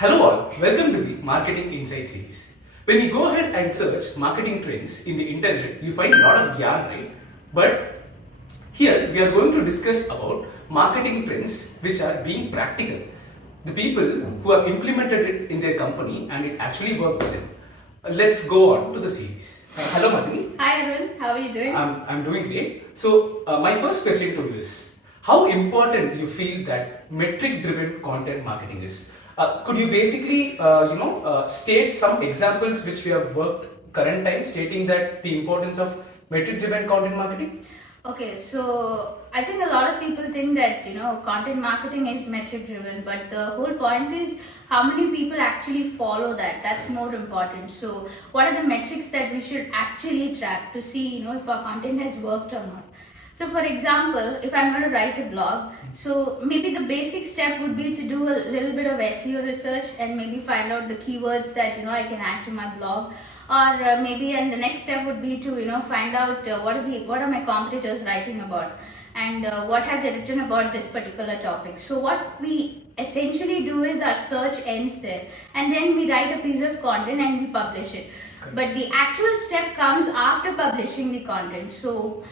Hello all, welcome to the Marketing Insight series. When you go ahead and search marketing trends in the internet, you find a lot of yarn, right? But here we are going to discuss about marketing trends which are being practical. The people who have implemented it in their company and it actually worked for them. Let's go on to the series. Hello Madhuri. Hi everyone, how are you doing? I'm doing great. So my first question to you is, how important you feel that metric-driven content marketing is? Could you basically, state some examples which you have worked current time, stating that the importance of metric-driven content marketing? Okay, so I think a lot of people think that content marketing is metric driven, but the whole point is how many people actually follow that. That's more important. So what are the metrics that we should actually track to see if our content has worked or not? So for example, if I'm going to write a blog, so maybe the basic step would be to do a little bit of SEO research and maybe find out the keywords that I can add to my blog, or maybe and the next step would be to find out what are my competitors writing about, and what have they written about this particular topic. So what we essentially do is our search ends there, and then we write a piece of content and we publish it. But the actual step comes after publishing the content. So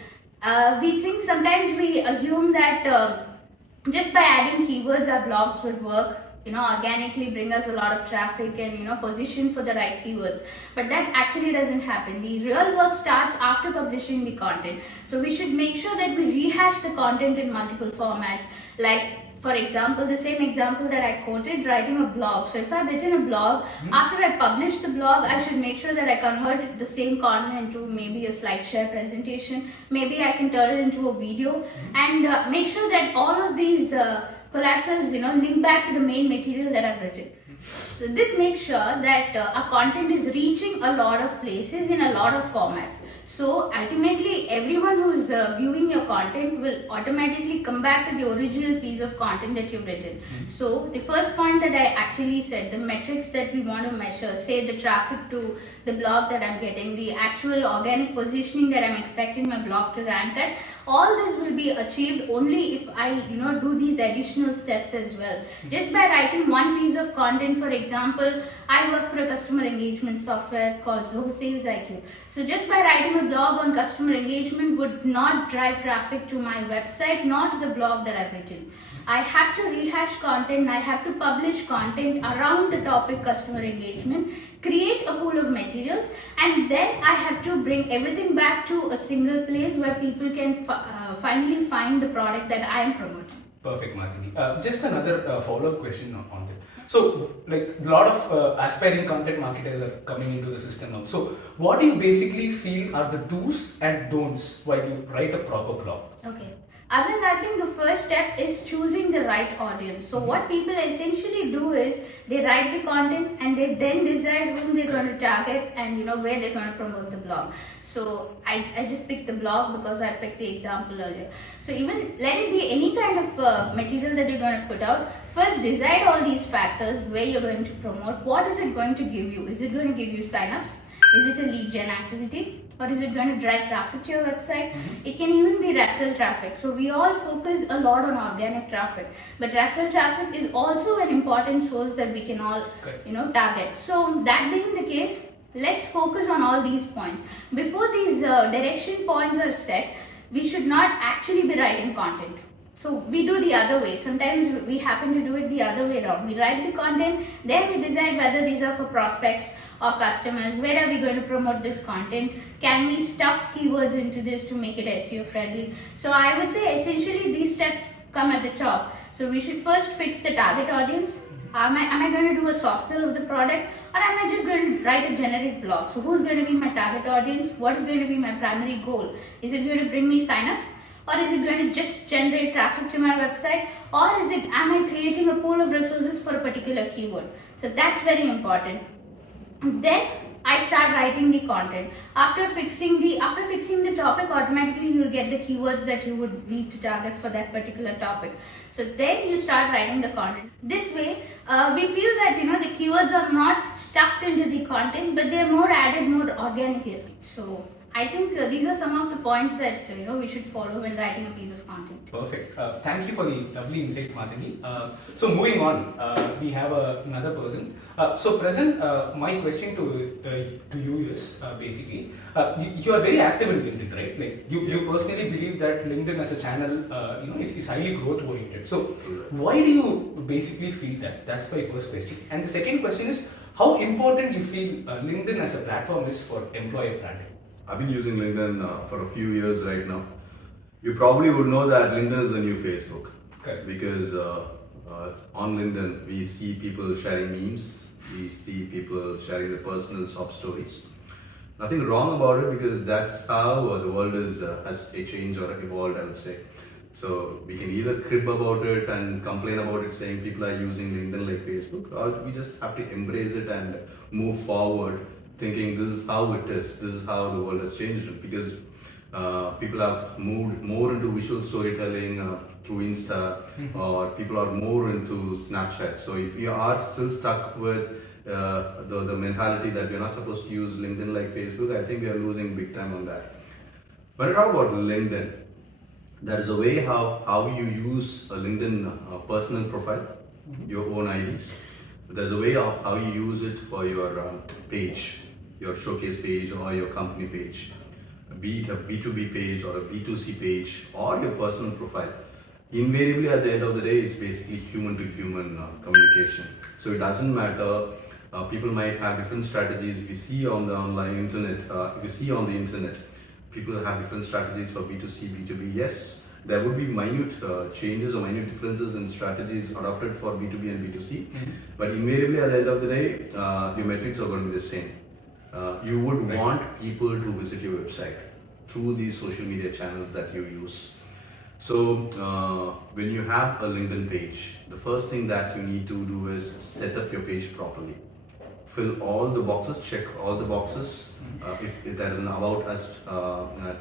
we think sometimes we assume that just by adding keywords our blogs would work, organically bring us a lot of traffic and position for the right keywords, but that actually doesn't happen. The real work starts after publishing the content. So we should make sure that we rehash the content in multiple formats, like for example, the same example that I quoted, writing a blog. So if I've written a blog, after I publish the blog, I should make sure that I convert the same content into maybe a SlideShare presentation. Maybe I can turn it into a video, and make sure that all of these collaterals, link back to the main material that I've written. So this makes sure that our content is reaching a lot of places in a lot of formats. So ultimately, everyone who is viewing your content will automatically come back to the original piece of content that you've written. So the first point that I actually said, the metrics that we want to measure, say the traffic to the blog that I'm getting, the actual organic positioning that I'm expecting my blog to rank at, all this will be achieved only if I do these additional steps as well. Just by writing one piece of content, for example, I work for a customer engagement software called Zoho Sales IQ. So just by writing a blog on customer engagement would not drive traffic to my website, not to the blog that I've written. I have to rehash content, I have to publish content around the topic customer engagement, create a pool of materials, and then I have to bring everything back to a single place where people can finally find the product that I am promoting. Perfect, Madhuri. Just another follow-up question on that. So, like a lot of aspiring content marketers are coming into the system now. So, what do you basically feel are the do's and don'ts while you write a proper blog? Okay. I think the first step is choosing the right audience. So what people essentially do is they write the content and they then decide whom they're going to target and where they're going to promote the blog. So I just picked the blog because I picked the example earlier. So even let it be any kind of material that you're going to put out, first decide all these factors, where you're going to promote, what is it going to give you? Is it going to give you signups? Is it a lead gen activity? Or is it going to drive traffic to your website? It can even be referral traffic. So we all focus a lot on organic traffic, but referral traffic is also an important source that we can all target. So that being the case, let's focus on all these points. Before these direction points are set, we should not actually be writing content. So we do the other way. Sometimes we happen to do it the other way around. We write the content, then we decide whether these are for prospects or customers. Where are we going to promote this content? Can we stuff keywords into this to make it SEO friendly? So I would say essentially these steps come at the top. So we should first fix the target audience. Am I going to do a soft sell of the product, or am I just going to write a generic blog? So who's going to be my target audience? What is going to be my primary goal? Is it going to bring me signups? Or is it going to just generate traffic to my website? Or am I creating a pool of resources for a particular keyword? So that's very important. Then I start writing the content. After fixing the topic, automatically you'll get the keywords that you would need to target for that particular topic. So then you start writing the content. This way, we feel that the keywords are not stuffed into the content, but they're more added more organically. So I think these are some of the points that we should follow when writing a piece of content. Perfect. Thank you for the lovely insight, Madhani. So moving on, we have another person. So present, my question to you is basically, you are very active in LinkedIn, right? Like you personally believe that LinkedIn as a channel, is highly growth oriented. So why do you basically feel that? That's my first question. And the second question is, how important you feel LinkedIn as a platform is for employer branding? I've been using LinkedIn for a few years right now. You probably would know that LinkedIn is the new Facebook. Correct. Because on LinkedIn, we see people sharing memes, we see people sharing their personal sob stories. Nothing wrong about it because that's how the world has changed or evolved, I would say. So we can either crib about it and complain about it, saying people are using LinkedIn like Facebook, or we just have to embrace it and move forward, thinking this is how it is, this is how the world has changed. Because people have moved more into visual storytelling through Insta, or people are more into Snapchat. So if you are still stuck with the mentality that we're not supposed to use LinkedIn like Facebook, I think we are losing big time on that. When I talk about LinkedIn, there is a way how you use a LinkedIn personal profile, your own IDs. There's a way of how you use it for your page, your showcase page or your company page, be it a B2B page or a B2C page or your personal profile. Invariably, at the end of the day, it's basically human to human communication. So it doesn't matter. People might have different strategies. If you see on the online internet, people have different strategies for B2C, B2B. Yes, there would be minute changes or minute differences in strategies adopted for B2B and B2C. But invariably, at the end of the day, your metrics are going to be the same. You would want people to visit your website through these social media channels that you use. So when you have a LinkedIn page, the first thing that you need to do is set up your page properly. Fill all the boxes, check all the boxes. If there is an About Us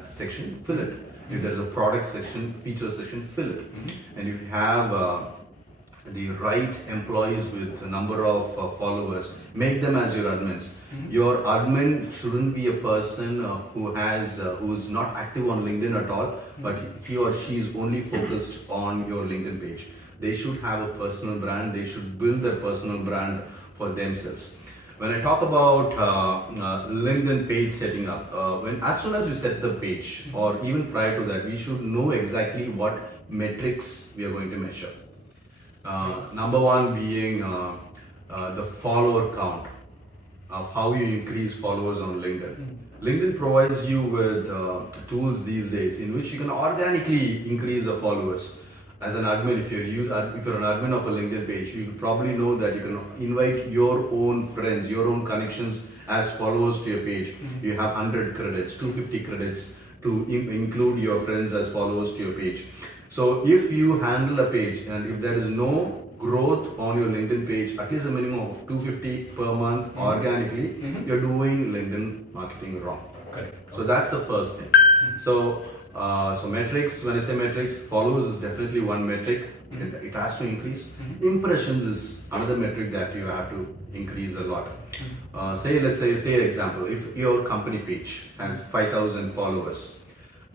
section, fill it. If there is a product section, feature section, fill it. And if you have the right employees with a number of followers, make them as your admins. Your admin shouldn't be a person who is not active on LinkedIn at all, but he or she is only focused on your LinkedIn page. They should have a personal brand. They should build their personal brand for themselves. When I talk about LinkedIn page setting up, as soon as we set the page, or even prior to that, we should know exactly what metrics we are going to measure. Number one being the follower count, of how you increase followers on LinkedIn. LinkedIn provides you with tools these days in which you can organically increase the followers. As an admin, if you're an admin of a LinkedIn page, you probably know that you can invite your own friends, your own connections as followers to your page. You have 100 credits, 250 credits to include your friends as followers to your page. So if you handle a page and if there is no growth on your LinkedIn page, at least a minimum of 250 per month organically, you're doing LinkedIn marketing wrong. Correct. So that's the first thing. So metrics, when I say metrics, followers is definitely one metric. It has to increase. Impressions is another metric that you have to increase a lot. Let's say an example, if your company page has 5,000 followers,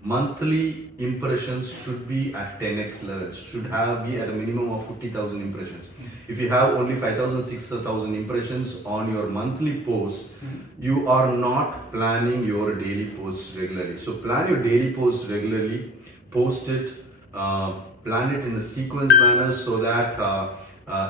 monthly impressions should be at 10x levels, should be at a minimum of 50,000 impressions. If you have only 5,000, 6,000 impressions on your monthly posts, you are not planning your daily posts regularly. So plan your daily posts regularly, post it, plan it in a sequence manner so that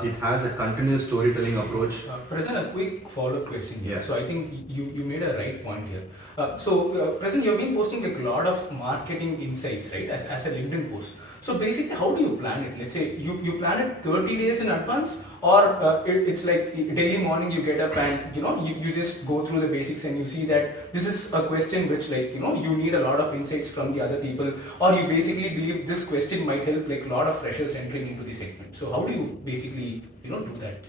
it has a continuous storytelling approach. Present, a quick follow-up question here. Yeah. So I think you made a right point here. Present, you've been posting like a lot of marketing insights, right, as a LinkedIn post. So basically, how do you plan it? Let's say you plan it 30 days in advance, or it's like daily morning you get up and you just go through the basics and you see that this is a question which you need a lot of insights from the other people, or you basically believe this question might help like a lot of freshers entering into the segment. So how do you basically do that?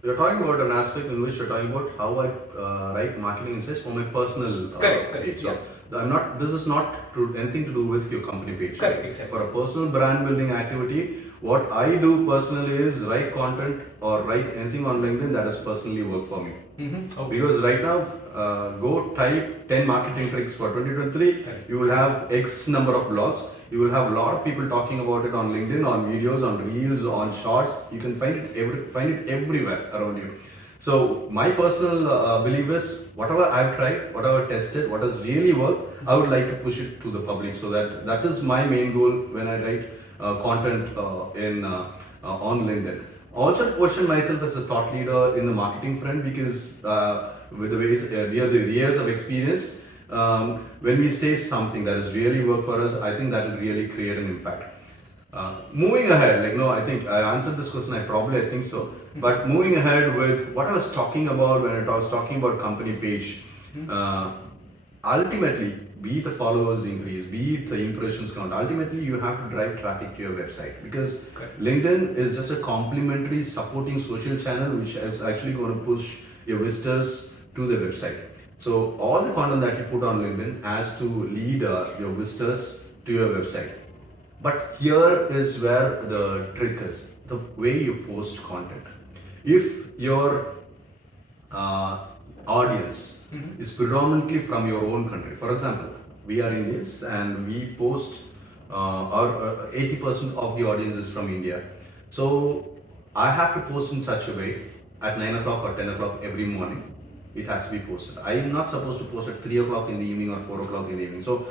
You're talking about an aspect in which you're talking about how I write marketing insights for my personal Correct, page. yeah. This is not anything to do with your company page. Correct, exactly. For a personal brand building activity, What I do personally is write content or write anything on LinkedIn that has personally worked for me. Okay. Because right now, go type 10 marketing tricks for 2023. Correct. You will have X number of blogs. You will have a lot of people talking about it on LinkedIn, on videos, on reels, on shorts. You can find it everywhere around you. So my personal belief is whatever I've tried, whatever tested, what has really worked, I would like to push it to the public. So that is my main goal when I write content on LinkedIn. Also question myself as a thought leader in the marketing front because with the ways we have the years of experience, when we say something that has really worked for us, I think that will really create an impact. Moving ahead, I think I answered this question. I think so. But moving ahead with what I was talking about when I was talking about company page, ultimately, be it the followers increase, be it the impressions count, ultimately you have to drive traffic to your website because LinkedIn is just a complementary supporting social channel which is actually going to push your visitors to the website. So all the content that you put on LinkedIn has to lead your visitors to your website. But here is where the trick is, the way you post content. If your audience is predominantly from your own country, for example, we are Indians and we post, our 80% of the audience is from India. So I have to post in such a way at 9 o'clock or 10 o'clock every morning. It has to be posted. I am not supposed to post at 3 o'clock in the evening or 4 o'clock in the evening. So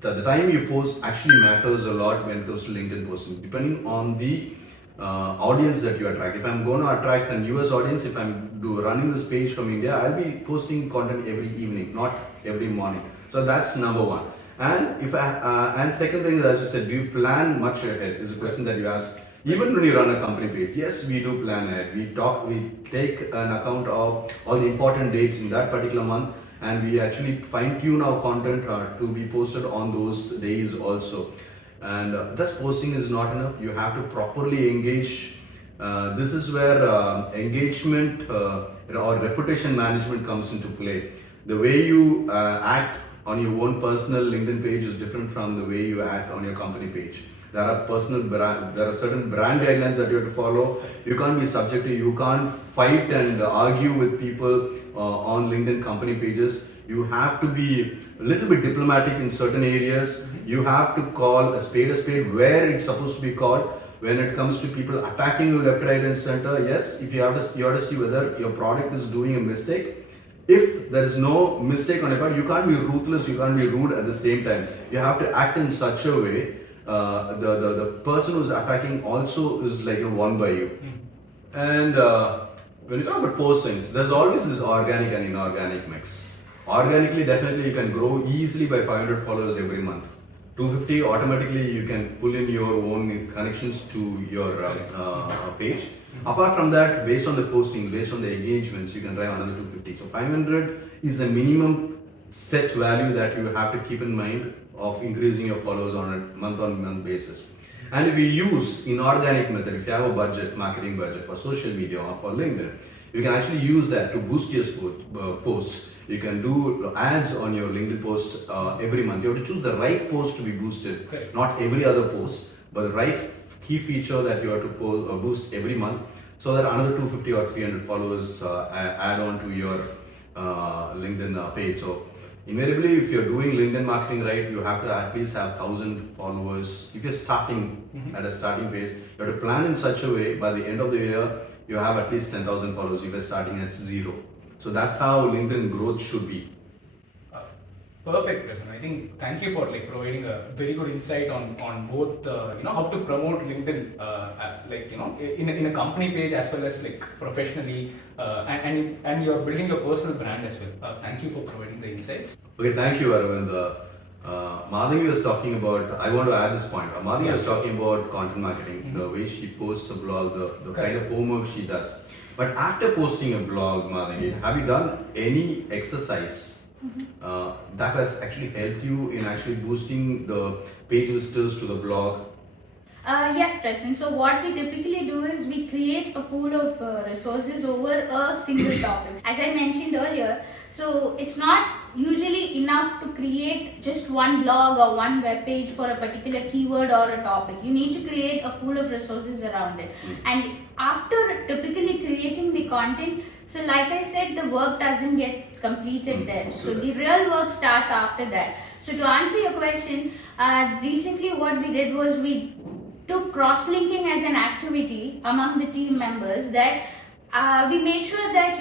the time you post actually matters a lot when it comes to LinkedIn posting, depending on the audience that you attract. If I'm going to attract a US audience, if I'm running this page from India, I'll be posting content every evening, not every morning. So that's number one. And and second thing is, as you said, do you plan much ahead? Is a question that you ask. Even when you run a company page, yes, we do plan ahead. We take an account of all the important dates in that particular month, and we actually fine tune our content to be posted on those days also. And just posting is not enough. You have to properly engage. This is where engagement or reputation management comes into play. The way you act on your own personal LinkedIn page is different from the way you act on your company page. There are certain brand guidelines that you have to follow. You can't be subjective. You can't fight and argue with people on LinkedIn company pages. You have to be a little bit diplomatic in certain areas. You have to call a spade where it's supposed to be called. When it comes to people attacking you left, right, and center, yes, if you have to see whether your product is doing a mistake. If there is no mistake on your part, you can't be ruthless. You can't be rude at the same time. You have to act in such a way. The person who's attacking also is like won by you. And when you talk about postings, there's always this organic and inorganic mix. Organically, definitely you can grow easily by 500 followers every month. 250, automatically you can pull in your own connections to your page. Apart from that, based on the postings, based on the engagements, you can drive another 250. So 500 is the minimum set value that you have to keep in mind of increasing your followers on a month-on-month basis. And if you use inorganic method, if you have a budget, marketing budget for social media or for LinkedIn, you can actually use that to boost your posts. You can do ads on your LinkedIn posts every month. You have to choose the right post to be boosted, not every other post, but the right key feature that you have to boost every month, so that another 250 or 300 followers add on to your LinkedIn page. So invariably, if you're doing LinkedIn marketing right, you have to at least have 1,000 followers. If you're starting at a starting phase, you have to plan in such a way by the end of the year, you have at least 10,000 followers if you're starting at 0. So that's how LinkedIn growth should be. Perfect, Prasanna. I think thank you for providing a very good insight on both how to promote LinkedIn in a company page as well as professionally and you're building your personal brand as well. Thank you for providing the insights. Okay, thank you, Aravind. Madhavi was talking about, I want to add this point. Madhavi was talking about content marketing, the way she posts a blog, the kind of homework she does. But after posting a blog, Madhavi, have you done any exercise that has actually helped you in actually boosting the page visitors to the blog? Yes, Preston. So what we typically do is we create a pool of resources over a single topic. As I mentioned earlier, so it's not usually enough to create just one blog or one web page for a particular keyword or a topic. You need to create a pool of resources around it. And after typically creating the content, so like I said, the work doesn't get completed there. So the real work starts after that. So to answer your question, recently what we did was we took cross-linking as an activity among the team members, that we made sure that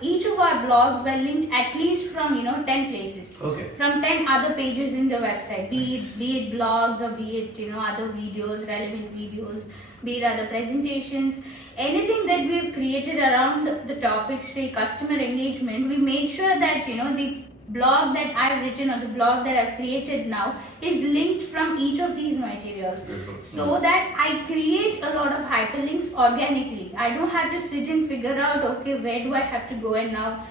each of our blogs were linked at least from 10 places, Okay. from 10 other pages in the website, be it blogs or be it other videos, relevant videos, be it other presentations, anything that we've created around the topic, say customer engagement. We made sure that the blog that I've written or the blog that I've created now is linked from each of these materials, so that I create a lot of hyperlinks organically. I don't have to sit and figure out, okay, where do I have to go and now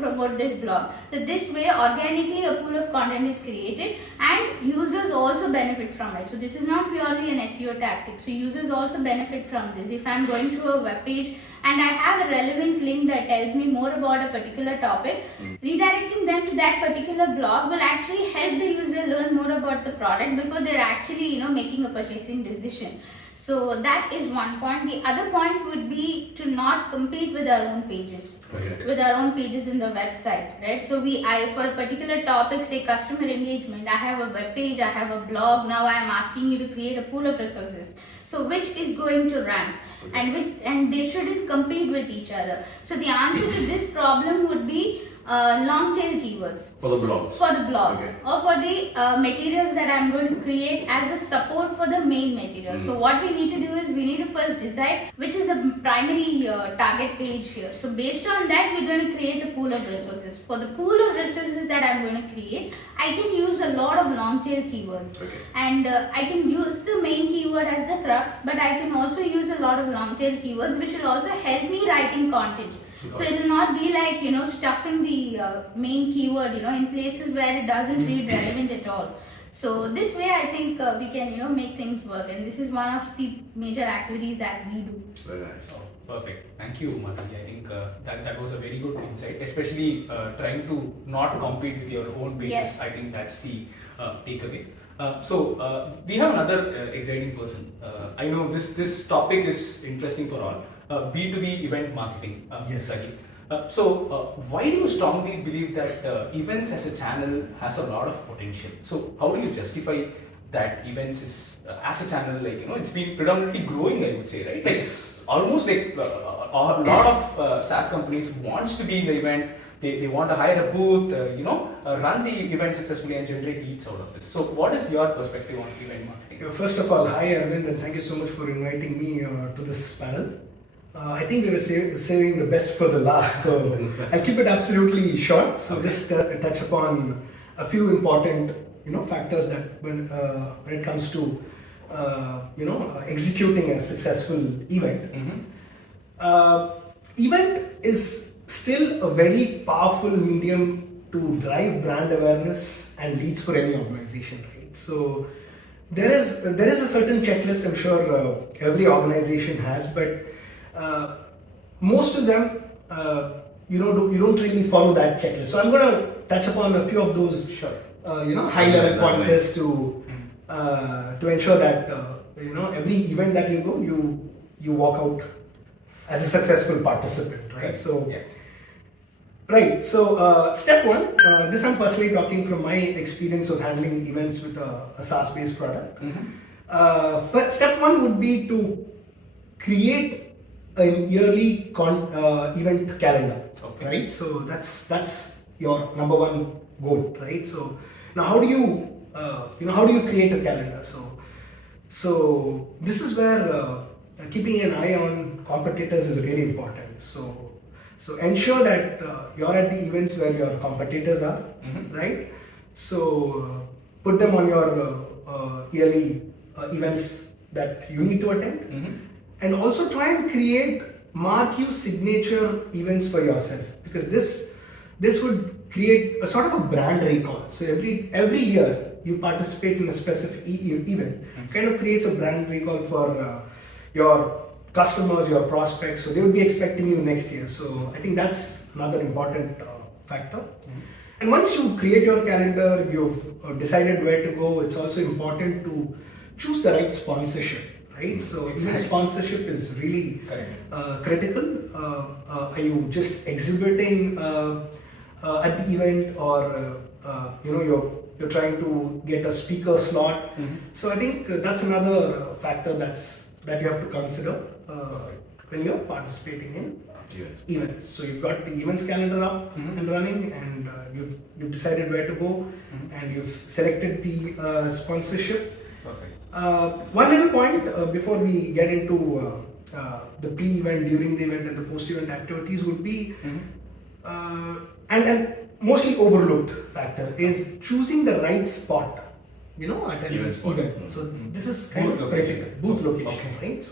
promote this blog. So this way, organically a pool of content is created and users also benefit from it. So this is not purely an SEO tactic. So users also benefit from this. If I'm going through a web page and I have a relevant link that tells me more about a particular topic, redirecting them to that particular blog will actually help the user learn more about the product before they're actually making a purchasing decision. So that is one point. The other point would be to not compete with our own pages, with our own pages in the website, right? So for a particular topic, say customer engagement, I have a web page, I have a blog. Now I am asking you to create a pool of resources. So which is going to rank, and they shouldn't compete with each other. So the answer to this problem would be long tail keywords For the blogs. Okay. Or for the materials that I'm going to create as a support for the main material. So what we need to do is we need to first decide which is the primary target page here. So based on that, we're going to create a pool of resources. For the pool of resources that I'm going to create, I can use a lot of long tail keywords, and I can use the main keyword as the crux, but I can also use a lot of long tail keywords which will also help me writing content. So it will not be like stuffing the main keyword in places where it doesn't read relevant at all. So this way I think we can make things work, and this is one of the major activities that we do. Very nice. Oh, perfect. Thank you, Mataji. I think that was a very good insight, especially trying to not compete with your own pages. Yes. I think that's the takeaway. So we have another exciting person. I know this topic is interesting for all. B2B event marketing. Yes. So why do you strongly believe that events as a channel has a lot of potential? So how do you justify that events is as a channel, it's been predominantly growing, I would say, right? Like, Yes. almost like a lot of SaaS companies wants to be in the event. They want to hire a booth, run the event successfully and generate leads out of this. So what is your perspective on event marketing? First of all, hi Arvind, and thank you so much for inviting me to this panel. I think we were saving the best for the last, so I'll keep it absolutely short. So just touch upon a few important factors that when it comes to executing a successful event. Event is still a very powerful medium to drive brand awareness and leads for any organization, right? So there is a certain checklist I'm sure every organization has, but most of them you don't really follow that checklist. So I'm going to touch upon a few of those high level pointers to ensure that every event that you go, you walk out as a successful participant, right? Okay. So Yeah. right, so step one, this I'm personally talking from my experience of handling events with a SaaS-based product. But step one would be to create a yearly event calendar, right? So that's your number one goal, right? So now how do you create a calendar? So this is where keeping an eye on competitors is really important. So ensure that you're at the events where your competitors are, right? So put them on your yearly events that you need to attend, and also try and create marquee signature events for yourself, because this would create a sort of a brand recall. So every year you participate in a specific event kind of creates a brand recall for your customers, your prospects. So they would be expecting you next year. So I think that's another important factor. And once you create your calendar, you've decided where to go, it's also important to choose the right sponsorship, right? So event sponsorship is really critical. Are you just exhibiting at the event, or you're trying to get a speaker slot? So I think that's another factor that you have to consider when you're participating in events. So you've got the events calendar up and running, and you've decided where to go, and you've selected the sponsorship. Perfect. One little point before we get into the pre-event, during the event, and the post-event activities would be, and mostly overlooked factor is choosing the right spot. At an event. So this is kind of critical. Booth location, right?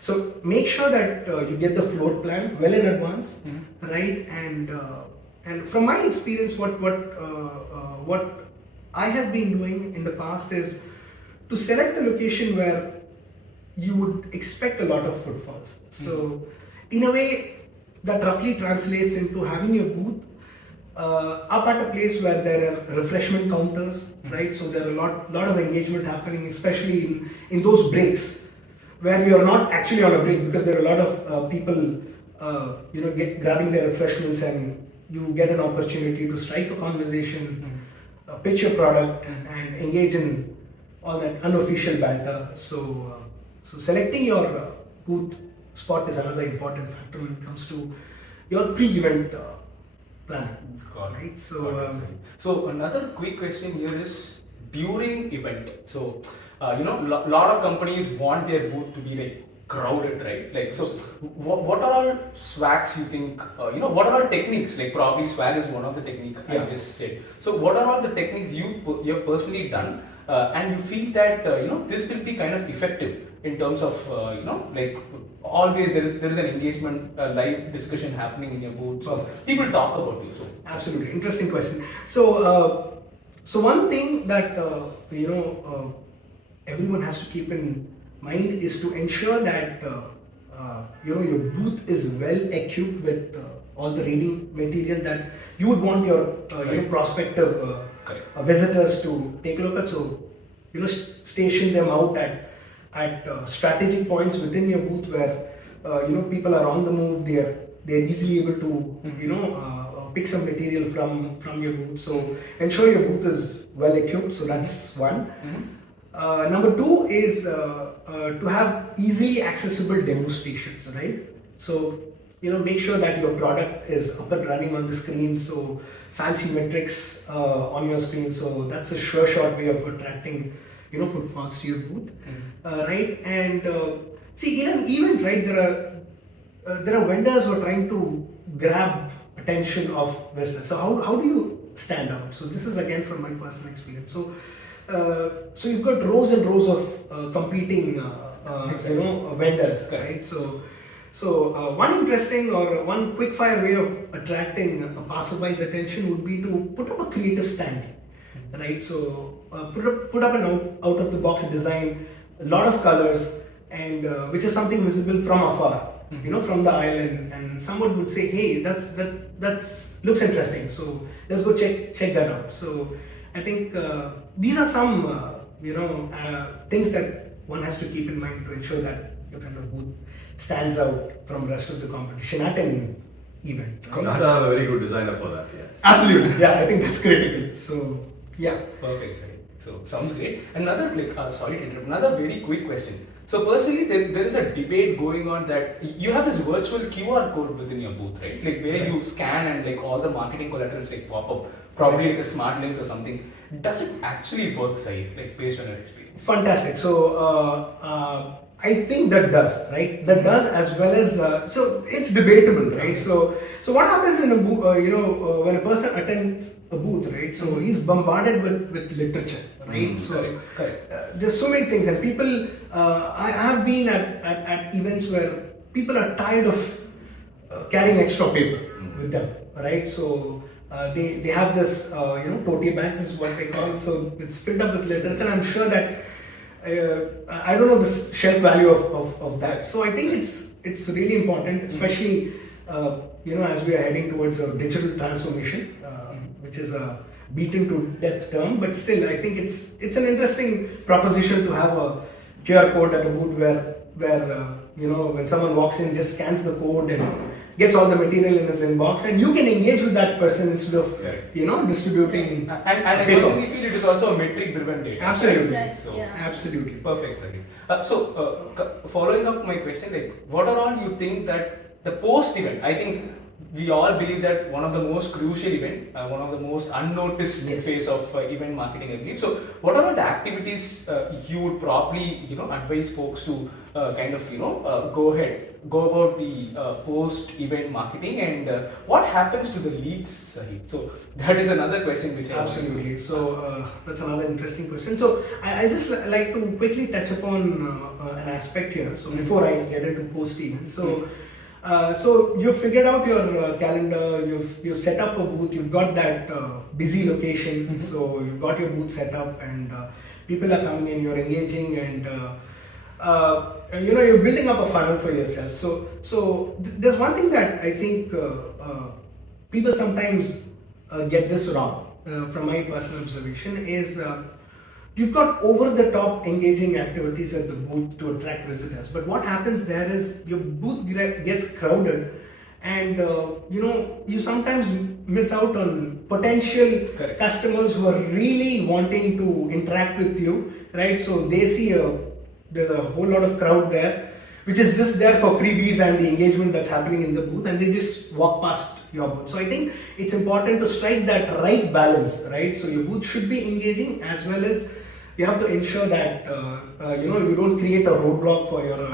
So make sure that you get the floor plan well in advance, right? And from my experience, what I have been doing in the past is to select a location where you would expect a lot of footfalls. So in a way, that roughly translates into having your booth up at a place where there are refreshment counters, right? So there are a lot of engagement happening, especially in those breaks where you are not actually on a break, because there are a lot of people, grabbing their refreshments, and you get an opportunity to strike a conversation, pitch your product, and engage in all that unofficial banter. So selecting your booth spot is another important factor when it comes to your pre-event planning. Right? So another quick question here is during event. So lot of companies want their booth to be like crowded, right? Like, so what are all swags you think? What are all techniques? Like, probably swag is one of the techniques I just said. So what are all the techniques you have personally done, and you feel that this will be kind of effective in terms of like always there is an engagement, live discussion happening in your booth. So people talk about you. So absolutely interesting question. So one thing that everyone has to keep in mind is to ensure that your booth is well equipped with all the reading material that you would want your prospective visitors to take a look at. So station them out at strategic points within your booth where people are on the move. They're easily able to pick some material from your booth. So ensure your booth is well equipped. So that's one. Number two is to have easily accessible demo stations, right? So make sure that your product is up and running on the screen. So fancy metrics on your screen. So that's a sure shot way of attracting footfalls to your booth, right? And see, in an event, right, there are vendors who are trying to grab attention of visitors. So how do you stand out? So this is again from my personal experience. So you've got rows and rows of competing vendors, right? So one interesting or one quick fire way of attracting a passerby's attention would be to put up a creative stand, right? So put up an out of the box design, a lot of colors, and which is something visible from afar, from the aisle, and someone would say, hey, that's looks interesting, so let's go check that out. So I think these are some things that one has to keep in mind to ensure that your kind of booth stands out from the rest of the competition at an event. You have to have a very good designer for that. Yeah. Absolutely, yeah, I think that's critical. So yeah, perfect. So sounds great. Another sorry to interrupt. Another very quick question. So personally, there is a debate going on that you have this virtual QR code within your booth, right? Like where you scan and like all the marketing collaterals like pop up, probably like a smart lens or something. Does it actually work, Saeed, like based on your experience? Fantastic. So I think that does, right? That does, as well as so it's debatable, right? So what happens in a booth, when a person attends a booth, right? So he's bombarded with literature, right? So correct. There's so many things, and people. I have been at events where people are tired of carrying extra paper with them, right? So they have this tote bags is what they call it. So it's filled up with literature. I'm sure that I don't know the shelf value of that. So I think it's really important, especially as we are heading towards a digital transformation, which is a beaten to death term, but still I think it's an interesting proposition to have a QR code at a booth where when someone walks in, just scans the code and gets all the material in his inbox, and you can engage with that person instead of distributing. And I personally feel it is also a metric driven data. Absolutely. Right, So, yeah. Absolutely. Perfect, Sahil. Following up my question, like, what are all you think that the post event? I think we all believe that one of the most crucial event, one of the most unnoticed Yes. phase of event marketing, I believe. So, what are all the activities you would probably advise folks to go about the post event marketing, and what happens to the leads, Sahil? So that is another question which I want to Absolutely. ask. So that's another interesting question. So I just like to quickly touch upon an aspect here. So before I get into post event, so you've figured out your calendar. You've set up a booth. You've got that busy location. So you've got your booth set up, and people are coming in. You're engaging, and you're building up a funnel for yourself. So there's one thing that I think people sometimes get this wrong. From my personal observation, is you've got over-the-top engaging activities at the booth to attract visitors. But what happens there is your booth gets crowded, and you sometimes miss out on potential Correct. customers who are really wanting to interact with you, right? So they see there's a whole lot of crowd there, which is just there for freebies and the engagement that's happening in the booth, and they just walk past your booth. So I think it's important to strike that right balance, right? So your booth should be engaging, as well as you have to ensure that you don't create a roadblock for your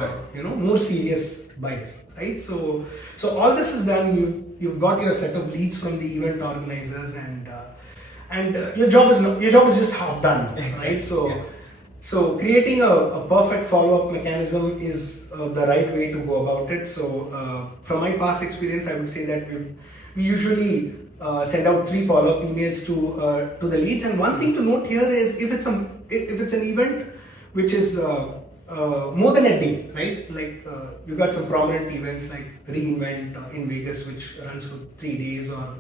more serious buyers, right? So all this is done. You've got your set of leads from the event organizers, and your job is just half done, Exactly. right? So. Yeah. So creating a perfect follow-up mechanism is the right way to go about it. So from my past experience, I would say that we usually send out 3 follow-up emails to the leads. And one thing to note here is if it's an event which is more than a day, right? Like you got some prominent events like reInvent in Vegas, which runs for 3 days, or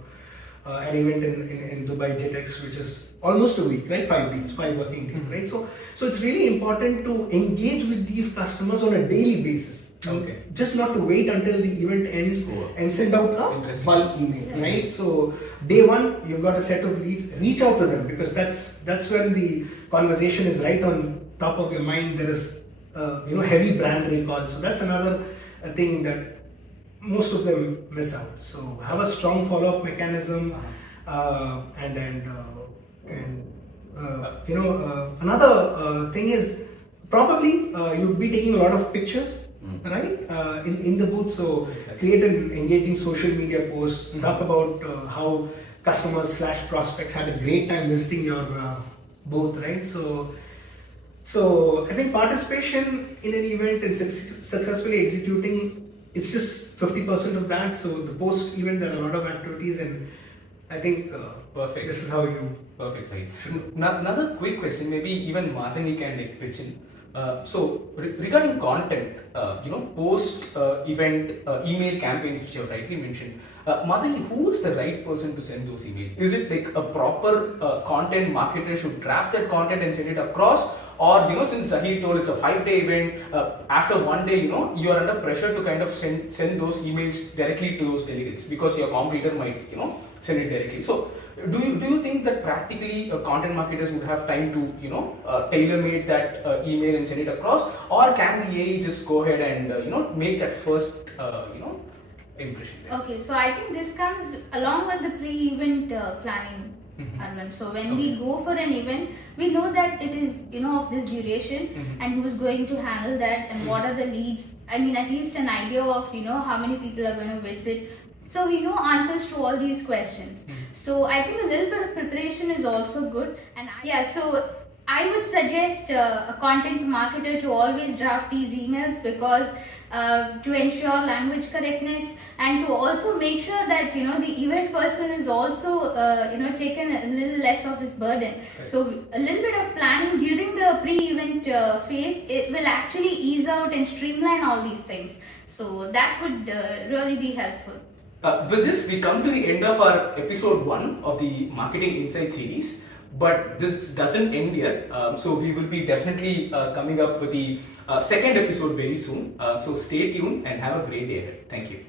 an event in Dubai JetX, which is almost a week, right? 5 days, 5 working days, right? So it's really important to engage with these customers on a daily basis. Okay. Just not to wait until the event ends Cool. and send out a Interesting. bulk email, right? So day one, you've got a set of leads. Reach out to them, because that's when the conversation is right on top of your mind. There is heavy brand recall. So that's another thing that most of them miss out. So have a strong follow-up mechanism, another thing is probably you'd be taking a lot of pictures, right? In the booth. So create an engaging social media post. Talk about how customers / prospects had a great time visiting your booth, right? So I think participation in an event and successfully executing, it's just 50% of that. So the post event, there are a lot of activities, and I think Perfect. this is how you. Perfect, Sahil. Another quick question, maybe even Matangi can pitch in. Regarding content, post event email campaigns which you have rightly mentioned, Matangi, who is the right person to send those emails? Is it like a proper content marketer should draft that content and send it across, or since Sahil told it's a 5-day event, after 1 day you are under pressure to kind of send those emails directly to those delegates because your competitor might send it directly. So do you think that practically content marketers would have time to tailor-made that email and send it across, or can the AI just go ahead and make that first impression there? Okay, so I think this comes along with the pre-event planning, Arvind. So when we go for an event, we know that it is of this duration, and who is going to handle that, and what are the leads. I mean, at least an idea of how many people are going to visit. So we know answers to all these questions. So I think a little bit of preparation is also good. And so I would suggest a content marketer to always draft these emails because to ensure language correctness and to also make sure that the event person is also taken a little less of his burden. Right. So a little bit of planning during the pre-event phase, it will actually ease out and streamline all these things. So that would really be helpful. With this, we come to the end of our episode 1 of the Marketing Insight series. But this doesn't end here. So we will be definitely coming up with the second episode very soon. So stay tuned and have a great day ahead. Thank you.